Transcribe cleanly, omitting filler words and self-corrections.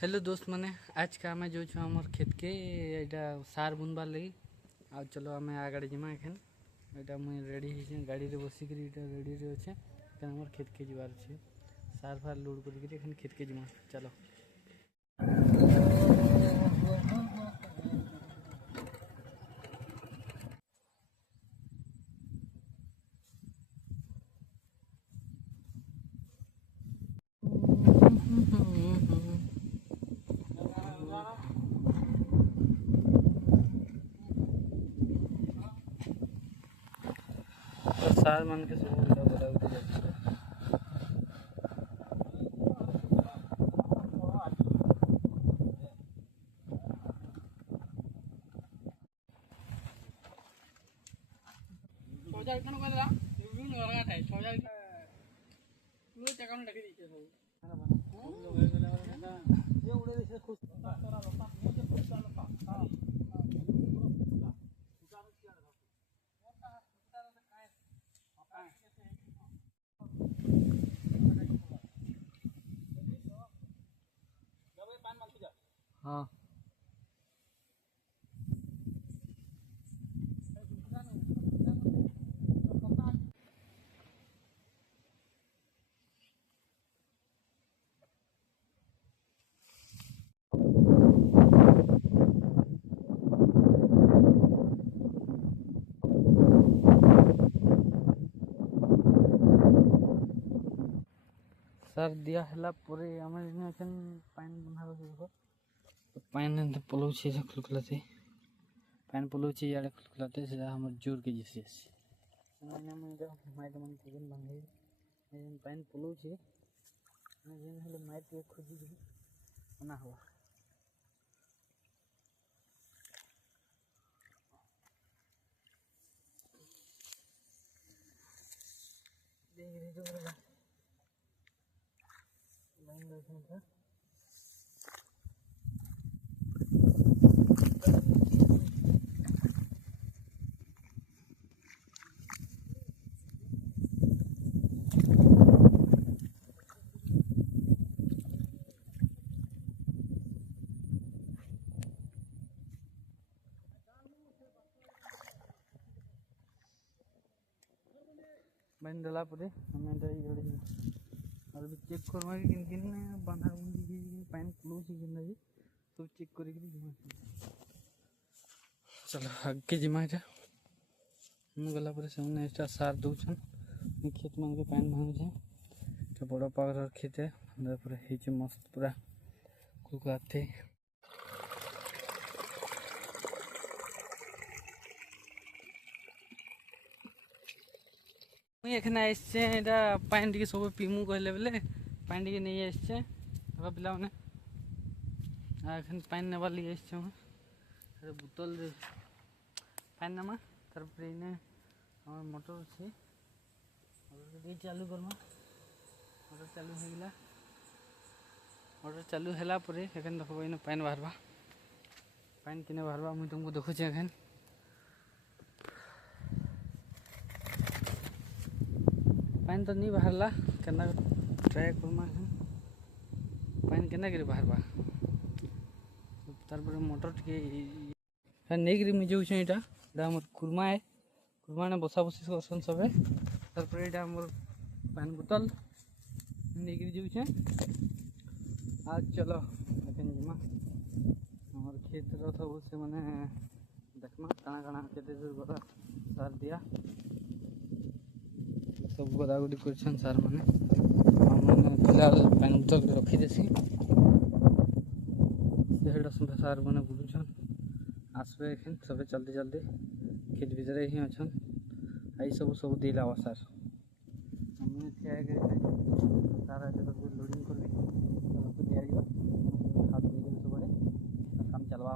Hello दोस्त मैंने आज का आम जो आम खेत के यहाँ सार बुनबार लगी आ चलो आम आगे जीमा एखन यहाँ मुझे रेडी गाड़ी रे बसिक रेडी रे अच्छे आम खेत के जीवार अच्छे सार फार लोड कर खेत के जीमा चलो। सार मान के सब बड़ा हाँ सार दिया है पूरे पान बना पान पलौ खुलखुलाते पान पलौ इे खुलखुलाते जोर के जैसे माइट मन बांधे पान पलौ माइट खोजी हवा बन देला परे और भी चेक करवा किन किन बांधा बुंदी पान पलौ सब चेक कर चलो आगे जिमा गला से सार दौन खेत मन के पान भांगे बड़ पावर खेत है मस्त पूरा कुकाते मुझे एखने पान टी सब पीमु कहले बेले पान टी नहीं आसचे पिला मैंने पान नेबार लगे बोतल पान नमा तार मोटर अच्छे मोटर चालू करमा मोटर चालू हो गला मोटर चालू है देख इन पान बाहरवा पान किने बाहरवा मुझे तुमको देखुचे एखन पान तो नहीं बाहरला केना ट्राई करमा पान केना बाहरवा तार मोटर टे नहीं मुझे यहाँ मोर खुरमा है खुरमा ने बसा बसी करसन सब तार यहाँ मोर पान बोतल नहीं जाऊे आज चलो एखन जीमा हमार खेत सब से मैंने देखमा काना काना केते दूर गला सार दिया सब गदागुदी कर सार मैंने फिलहाल पान बोतल रखी देसी सार मैंने बुलून आसबे एखन सब जल्दी जल्दी खेत भीतर ही अच्छा आई सब सब दिला सार सार लोडिंग कर दिया खाद सब काम चलवा